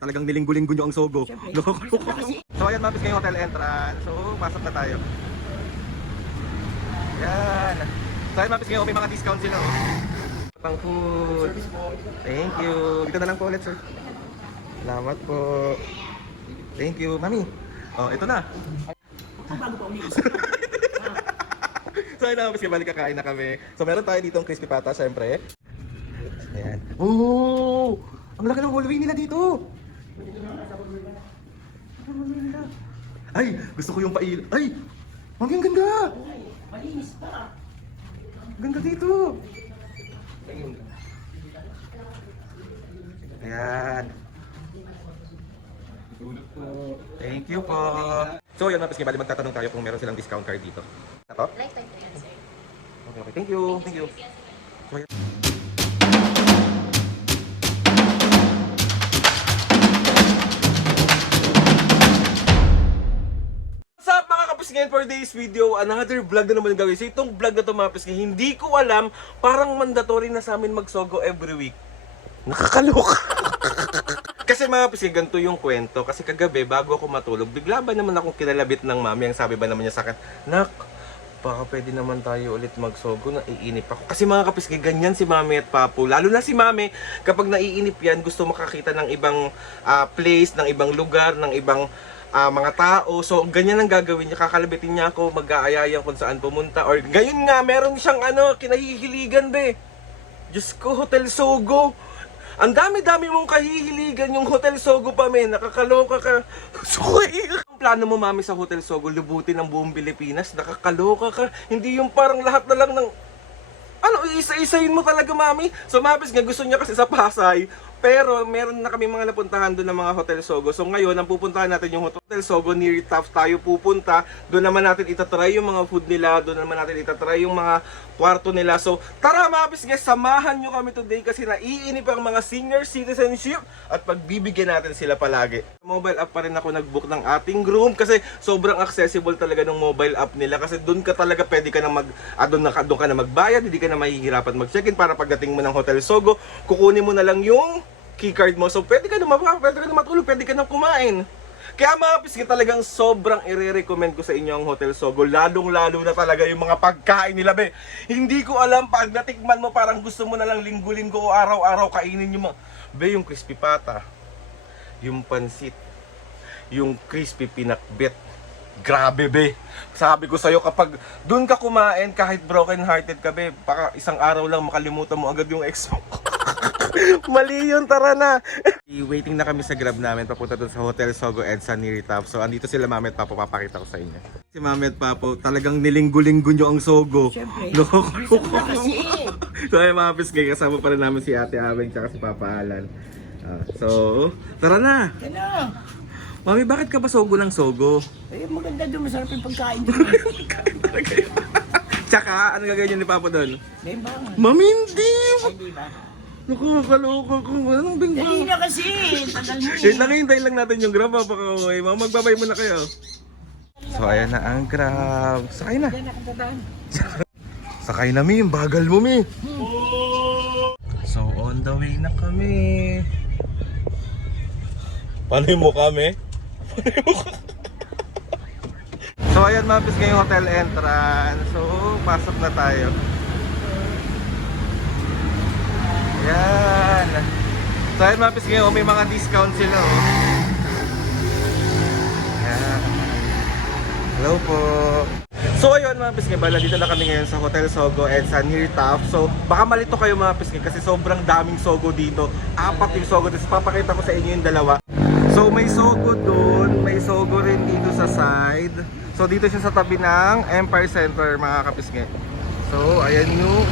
Talagang nilinggo-linggo nyo ang Sogo. So ayan, mapis kayo hotel entrance. So pasok na tayo. Yan. So ayan, mapis kayo, may mga discount sila oh. Pang food. Thank you. Dito na lang po ulit, sir. Salamat po. Thank you, mami. Oh, ito na. Bago pa ulit. So ayun, mapis kayo, balik kakain na kami. So meron tayo ditong crispy pata, syempre. Ayan. Oh! Ang laki ng hallway nila dito. Ay, gusto ko yung pail. Ay! Mami, ang ganda! Malinis pa. Ganda dito. Ayan. Thank you po. So yun, mapis bali magtatanong tayo kung meron silang discount card dito. Ito? Lifetime po yan, sir. Okay, okay. Thank you. Thank you. So, ayan. What's up mga kapisngin, for today's video, another vlog na naman yung gawin. So itong vlog na ito mga kapisngin, hindi ko alam, parang mandatory na sa amin mag-Sogo every week. Nakakaloka. Kasi mga kapisngin, ganito yung kwento. Kasi kagabi, bago ako matulog, bigla ba naman akong kinalabit ng mami. Ang sabi ba naman niya sa akin, Nak, baka pwede naman tayo ulit mag-Sogo, naiinip ako. Kasi mga kapisngin, ganyan si mami at papo. Lalo na si mami, kapag naiinip yan, gusto makakita ng ibang place, ng ibang lugar, ng ibang mga tao. So, ganyan ang gagawin niya. Kakalabitin niya ako, mag-aayayang kung saan pumunta. Or, gayon nga, meron siyang kinahihiligan, be. Diyos ko, Hotel Sogo. Ang dami-dami mong kahihiligan yung Hotel Sogo pa, men. Nakakaloka ka. Ang plano mo, mami, sa Hotel Sogo, lubutin ang buong Pilipinas. Nakakaloka ka. Hindi yung parang lahat na lang ng isa-isayin mo talaga, mami. So, mabis nga, gusto niya kasi sa Pasay. Pero, meron na kami mga napuntahan doon ng mga Hotel Sogo. So, ngayon, ang pupuntahan natin yung Hotel Sogo near Taft tayo pupunta. Doon naman natin itatry yung mga food nila. Doon naman natin itatry yung mga kwarto nila. So, tara, mabis nga, samahan nyo kami today kasi naiinip ang mga senior citizenship at pagbibigyan natin sila palagi. Mobile app pa rin ako nag-book ng ating room kasi sobrang accessible talaga ng mobile app nila. Kasi doon ka talaga pwede ka na doon ka na magbayad, hindi ka na mahihirapan mag-check-in para pagdating mo ng Hotel Sogo, kukunin mo na lang yung keycard mo. So pwede ka na matulog, pwede ka na kumain. Kaya mga pisngi, talagang sobrang i-recommend ko sa inyo ang Hotel Sogo. Lalong-lalo na talaga yung mga pagkain nila, be. Hindi ko alam, pag natikman mo, parang gusto mo na lang linggo-linggo o araw-araw kainin yung be, yung crispy pata, yung pansit, yung crispy pinakbet. Grabe, be. Sabi ko sa'yo, kapag doon ka kumain, kahit broken hearted ka, be, baka isang araw lang makalimutan mo agad yung ex mo. Mali yun, tara na. Waiting na kami sa Grab namin papunta doon sa Hotel Sogo EDSA near Taft. So andito sila mami at papo, papakita ko sa inyo. Si mami at papo, talagang nilinggo-linggo nyo ang Sogo. Siyempre. Kasi. So ay mga piskay, kasama pa rin namin si Ate Abeng at si Papa Alan. So, tara na. Yan na. Mami, bakit ka ba Sogo ng Sogo? Eh, maganda doon. Masarap yung pagkain doon. Tsaka, ano gagawin nyo ni Papa doon? Bembangan. Mami, hindi! Ay, di ba? Nakakaloka ko. Anong bingba? Dali na kasi. Tagal mo Wait lang, hintayin lang natin yung Grab. Papakaway. Magbabay muna kayo. So, ayan na ang Grab. Sakay na. Yan, nakatataan. Sakay na, Mi. Bagal mo, Mi. So, on the way na kami. Paano yung mukha, Mi? So, ayan, mapis ngayong hotel entrance. So, pasok na tayo. Yan. So ayun, mapis ngayon, may mga discount sila oh. Yan. Hello po. So ayun, mapis ngayon, bala dito na kami ngayon sa Hotel Sogo EDSA near Taft. So baka malito kayo, mapis ngayon, kasi sobrang daming Sogo dito. 4 yung Sogo. Tapos papakita ko sa inyo yung dalawa. So may Sogo dun, may Sogo rin dito sa side. So dito siya sa tabi ng Empire Center, mga kapis ngayon. So ayan yung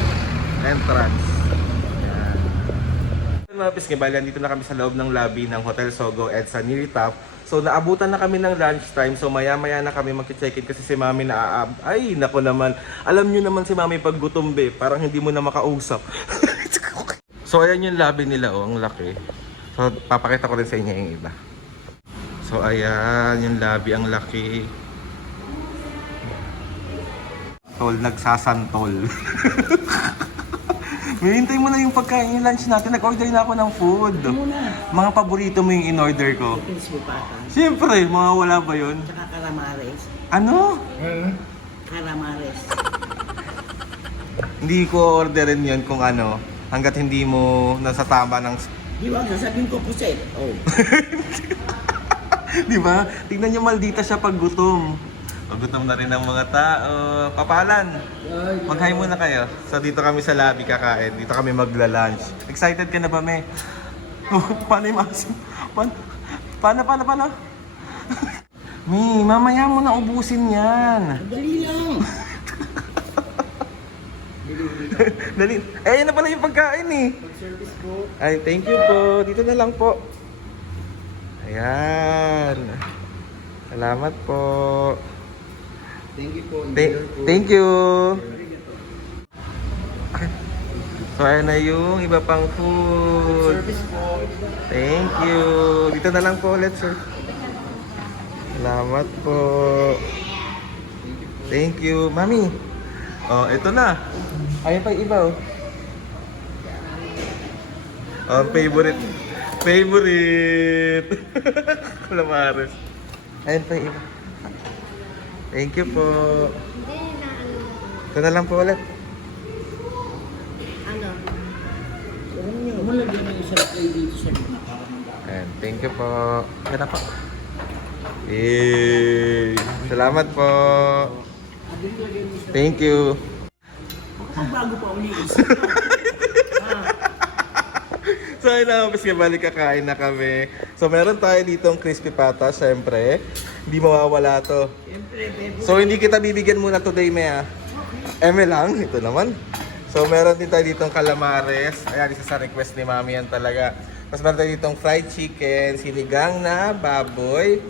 entrance. Mga pisngi, bali, dito na kami sa loob ng lobby ng Hotel Sogo EDSA near Taft. So naabutan na kami ng lunchtime. So maya-maya na kami mag-check-in kasi si mami ay, nako naman. Alam nyo naman si mami pag gutom, be, parang hindi mo na makausap. So ayan yung lobby nila, oh, ang laki. So papakita ko rin sa inyo yung iba. So ayan yung lobby, ang laki. Tol, nagsasantol. Hintay mo na yung pagkain, yung lunch natin. Nag-order na ako ng food. Muna. Mga paborito mo yung in-order ko. Crispy pata. Siyempre, mga wala ba yun? Tsaka calamares. Ano? Calamares. Hindi ko orderin yun kung ano, hanggat hindi mo nasa tama ng... Di ba, sasabihin ko po sa'yo. Oh. Di ba? Tingnan niyo maldita siya pag gutom. Pag gutom na rin ang mga tao. Papalan. Mag-hi muna kayo. So dito kami sa lobby kakain. Dito kami magla-lunch. Excited ka na ba, me? Oh, paano yung aso? Paano? Mi, mamaya mo na ubusin yan. Dali lang. Dali. Eh, yan na pala yung pagkain eh. Service po. Ay, thank you po. Dito na lang po. Ayan. Salamat po. Thank you po. Thank you. So, ayan na yung iba pang food. Service po. Thank you. Dito na lang po ulit, sir. Salamat po. Thank you. Mami. Oh, ito na. Ayun pa yung iba, oh. Oh, favorite. Calamares. Ayun pa yung iba. Thank you po. Ito na lang po ulit. Ano? Malagyan mo yung sarap kayo dito sa mga parang Ayan, thank you po. Ayan na po. Yay! Salamat po. Thank you. Kung bago pa uliis. So ayun na, kasi balik kakain na kami. So meron tayo ditong crispy pata, syempre. Hindi mawawala to. Siyempre, bebo. So hindi kita bibigyan muna today, Mea. Eme lang, ito naman. So meron din tayo ditong calamares. Ayan, isa sa request ni Mami yan talaga. Tapos meron tayo ditong fried chicken, sinigang na baboy.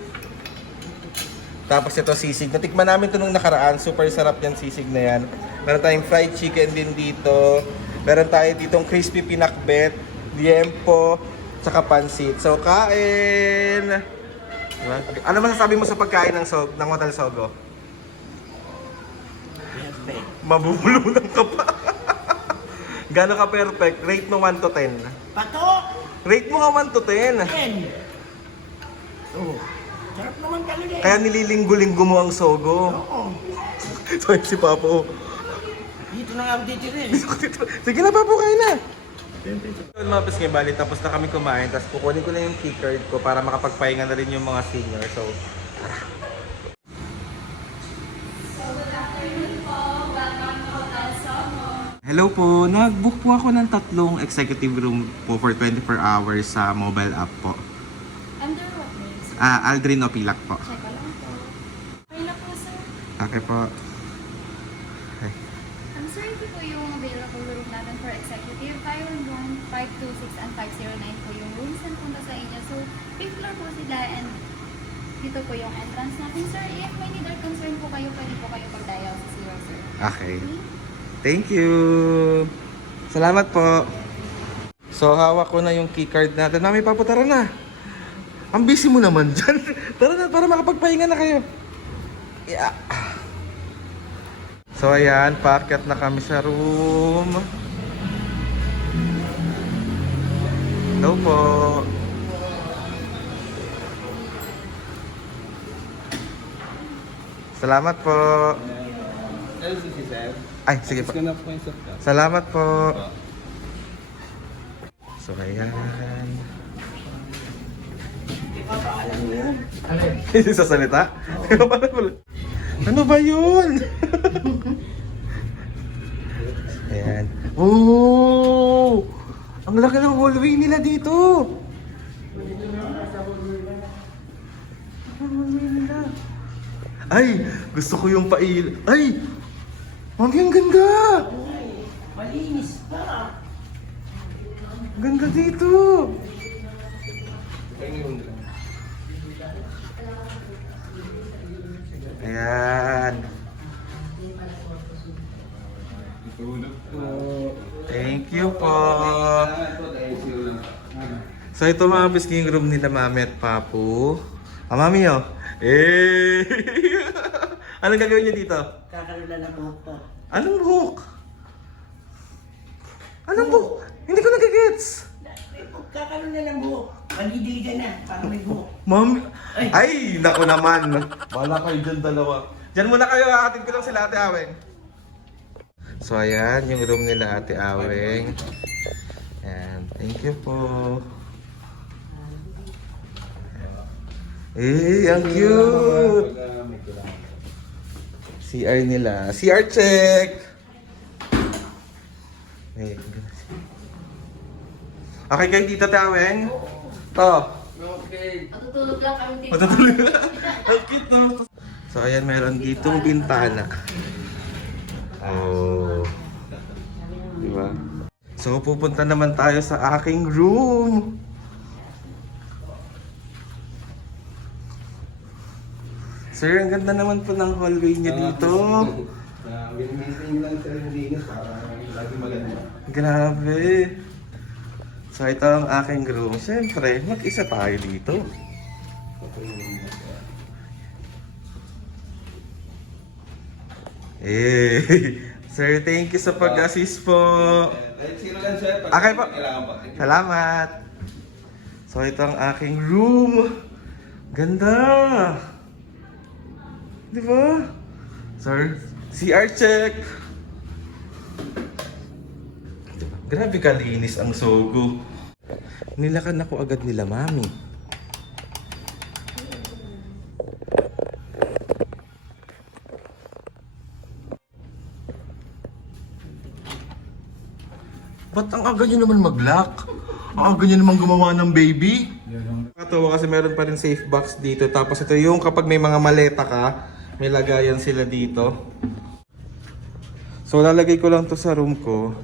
Tapos ito sisig. Natikman namin ito nung nakaraan. Super sarap yan sisig na yan. Meron tayong fried chicken din dito. Meron tayo ditong crispy pinakbet, liempo, tsaka pansit. So kain! Diba? Ano masasabi mo sa pagkain ng Hotel Sogo? Perfect. Mabubulunan ka pa. Gano'n ka perfect? Rate mo 1 to 10. Pato! Rate mo nga 1 to 10. 10. Oh. Sarap naman talaga eh. Kaya nililinggo-linggo mo ang Sogo. Oo. So si Papo. Dito na nga ako dito rin. Sige na Papo, kain na. So, mga pisngi, bali, tapos na kami kumain. Tapos kukunin ko na yung key card ko para makapagpahinga na rin yung mga senior. So, hello po, nag-book po ako ng 3 executive room po for 24 hours sa mobile app po. Under what name, sir? Aldrin Opilak po. Check ko lang po. Okay na po, sir. Okay po. Sir, ito po yung available room natin for executive. Tayo room 526 and 509 po yung rooms na punta sa inyo. So, 5th floor po sila and dito po yung entrance natin, sir. If may need or concern po kayo, pwede po kayo pag-dial sa 0, sir. Okay. Thank you. Salamat po. So, hawak ko na yung keycard natin. Mami, Papo, tara na. Ang busy mo naman dyan. Tara na, para makapagpahinga na kayo. Yeah. So, ayan. Paakyat na kami sa room. Hello po. Salamat po. Ay, sige po. Salamat po. So, ayan. Hindi sa salita? Ano ba yun? Ayan. Oh! Ang laki ng hallway nila dito. Ang hallway nila. Ay! Gusto ko yung pail. Ay! Mami, ang ganda! Malinis pa. Ang ganda dito! Ayan. Thank you po. So ito mga bisking room nila Mami at Papu. Mami oh. Eh! Anong gagawin niyo dito? Kakalala na po po. Anong hook? Anong buhok? Hindi ko nagigets. Kakaroon na ng buhok. Malidida na, parang may buhok. Mami, ay, naku naman. Wala kayo dyan dalawa. Diyan muna kayo, atin ko lang sila Ate Aweng. So ayan, yung room nila Ate Aweng. Ayan, thank you po. Eh, ang cute! CR nila. CR check! Eh, okay kayo dito, Ate Aweng? To. Matutulog lang kami dito. Matutulog. Ang cute no? So ayan, meron ditong bintana. Oh. Diba? So pupunta naman tayo sa aking room. Sir, ang ganda naman po ng hallway niya dito. Maintain lang sila yung linis para lagi maganda. Grabe. So ito ang aking room. Siyempre, mag-isa tayo dito. Eh, sir, thank you sa pag-assist po. Sino lang sir? Okay po. Kailangan pa. Salamat. So ito ang aking room. Ganda. Di ba? Sir, CR check. Diba? Grabe kalinis ang Sogo. Nilakan ako agad nila, mami. Ba't ang aga nyo naman mag-lock? Ang aga nyo naman gumawa ng baby? Nakatawa kasi meron pa rin safe box dito. Tapos ito yung kapag may mga maleta ka, may lagayan sila dito. So lalagay ko lang to sa room ko.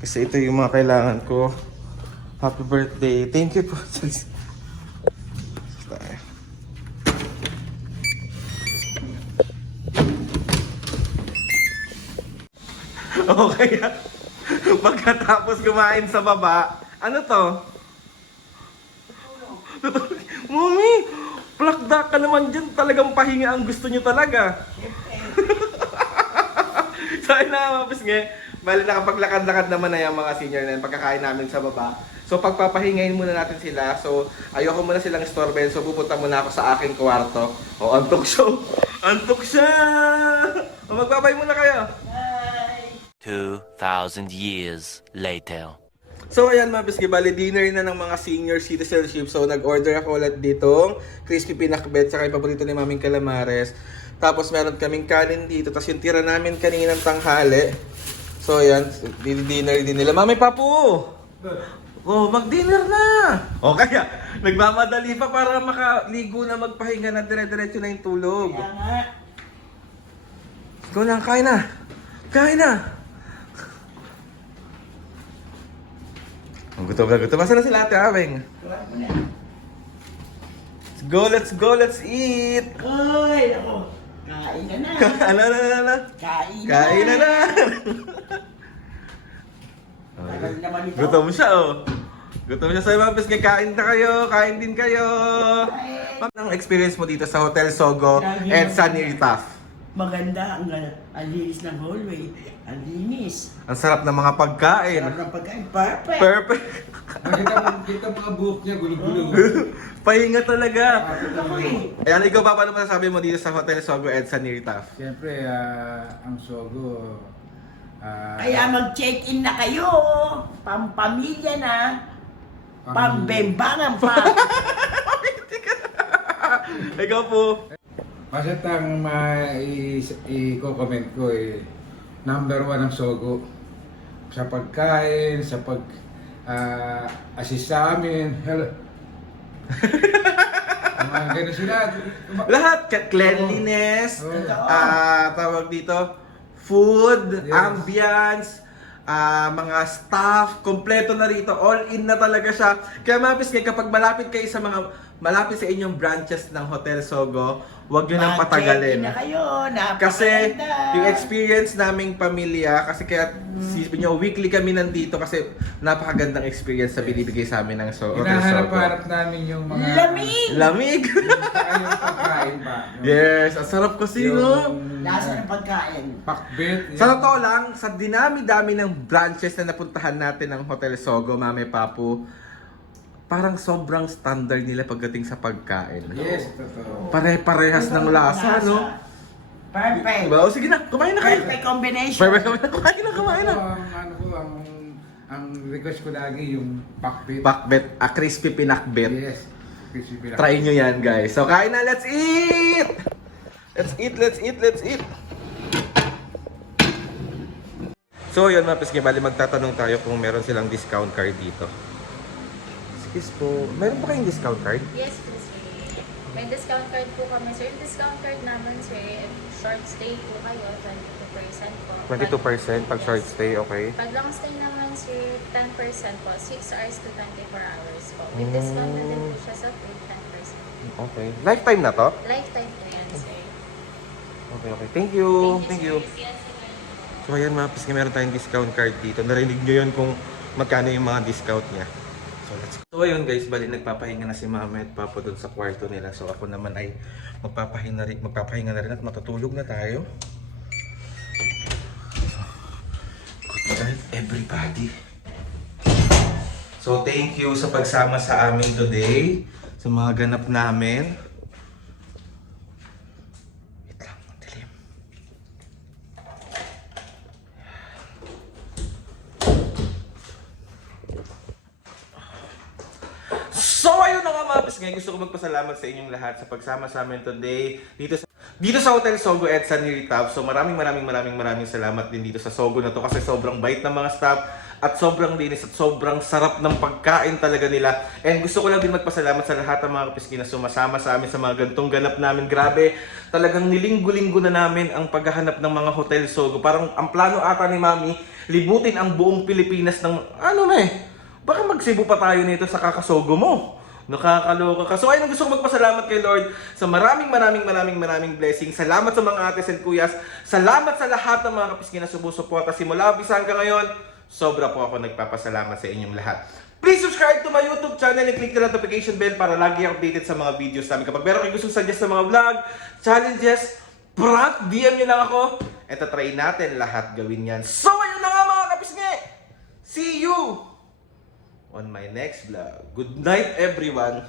Kasi ito yung mga kailangan ko. Happy birthday. Thank you po. Okay. Pagkatapos kumain sa baba, ano to? Mami, plakda ka naman dyan. Talagang pahinga ang gusto nyo talaga. So ayun na, mapis nga. Bali nakapaglakad-lakad naman na yung mga senior na yun pagkakain namin sa baba. So pagpapahingayin muna natin sila. So ayoko muna silang istorben. So pupunta muna ako sa aking kwarto. O, antok siya. Antok siya! O, magbabay muna kayo. 2,000 years later. So ayan mga biski, bali dinner na ng mga senior citizenship. So nag-order ako ulit ditong crispy pinakbet saka yung paborito ni Maming Calamares. Tapos meron kaming kanin dito. Tapos yung tira namin kaninang tanghali. So ayan, dinner din nila. Mami Papu! Oh, mag-dinner na! O kaya, nagmamadali pa para makaligo na magpahinga na dire-diretso na yung tulog. Kaya nga. Ikaw na, kain na! Kain na! Ang gutom na gutom. Masa na sila Ate Aweng? Kuha mo na. Let's go, let's go, let's eat! Uy, ako. Kain ka na. Ano? Kain na. Kain na! Tagal naman ito. Gutom siya oh. Gutom siya. So mga pes, kain na kayo. Kain din kayo. Ang experience mo dito sa Hotel Sogo and Sunny Ritaf? Maganda ang linis ng hallway. Ang linis. Ang sarap ng mga pagkain. Sarap ng pagkain. Perfect. Perfect. Kita mga buhok niya, gulo-gulo. Pahinga talaga. Ako eh. Ayan, ikaw pa, paano masasabi mo dito sa Hotel Sogo and Sunny Ritaf? Siyempre, ang Sogo, Kaya mag-check-in na kayo. Pampamilya na. Pambembangan pa. Ikaw po. Basta ang i-comment ko number 1 ang Sogo. Sa pagkain, sa assist sa amin. Hello. Mga ganun sila. Lahat, cleanliness, Oo. tawag dito, food, Yes. ambience, mga staff, kompleto na rito, all in na talaga siya. Kaya mapis kayo, kapag malapit kayo sa mga malapit sa inyong branches ng Hotel Sogo, huwag nyo nang patagalin. Na kayo, Kasi napakaganda. yung experience naming pamilya, kasi kaya sisipin nyo, weekly kami nandito kasi napakagandang experience na binibigay sa amin ng Hotel Sogo. Hinahanap-hanap namin yung mga... Lamig! Lamig! Yung pagkain pa. Yes, ang sarap kasi, no? Lasa ng pagkain. Pakbet. Sa totoo lang, sa dinami-dami ng branches na napuntahan natin ng Hotel Sogo, Mame Papu, parang sobrang standard nila pagdating sa pagkain. Yes, totoo. Pare-parehas ng lasa, no? Perfect. Diba? O sige na, kumain na kayo. Perfect combination. Perfect, kumain na, kumain na. Ang request ko lagi yung pakbet. Pakbet, a crispy pinakbet. Yes. Crispy pinakbet. Try nyo yan, guys. So, kain na, let's eat! Let's eat, let's eat, let's eat! So, yun mga piski, bali magtatanong tayo kung meron silang discount card dito. Excuse po, meron pa kayong discount card? Yes po, sir. May discount card po kami, sir. Yung discount card naman, sir, if short stay po kayo, 22% po. 22% pag short stay, okay? Pag long stay naman, sir, 10% po. 6 hours to 24 hours po. With discount na din po siya sa food, 10%. Okay. Lifetime na to? Lifetime po yan, sir. Okay, okay. Thank you. Thank you. sir. Yes, sir. So ayan mga piski, meron tayong discount card dito. Narinig nyo yun kung magkano yung mga discount niya. So let's go. So ayun guys, bali nagpapahinga na si Mama at Papa doon sa kwarto nila. So ako naman ay magpapahinga na rin at matutulog na tayo. Good night everybody. So thank you sa pagsama sa amin today. Sa mga ganap namin. Wait lang, ang dilim. So ayun na nga mga pis, ngayon gusto ko magpasalamat sa inyong lahat sa pagsama sa amin today dito sa Hotel Sogo at San Ritap. So maraming salamat din dito sa Sogo na to kasi sobrang bait ng mga staff at sobrang linis at sobrang sarap ng pagkain talaga nila. And gusto ko lang din magpasalamat sa lahat ng mga kapiski na sumasama sa amin sa mga gantong ganap namin. Grabe, talagang nilinggo-linggo na namin ang paghahanap ng mga Hotel Sogo. Parang ang plano ata ni Mami, libutin ang buong Pilipinas ng baka magsibo pa tayo nito sa kakasogo mo. Nakakaloka ka. So ayun, gusto ko magpasalamat kay Lord sa maraming blessings. Salamat sa mga ates and kuyas. Salamat sa lahat ng mga kapiski na sumusuporta simula umpisa hanggang ngayon. Sobra po ako nagpapasalamat sa inyong lahat. Please subscribe to my YouTube channel and click the notification bell para lagi updated sa mga videos namin. Kapag meron kayo gustong suggest na mga vlog, challenges, prank, DM nyo lang ako. At try natin lahat gawin yan. So ayun na nga mga kapiski. See you on my next vlog. Good night everyone.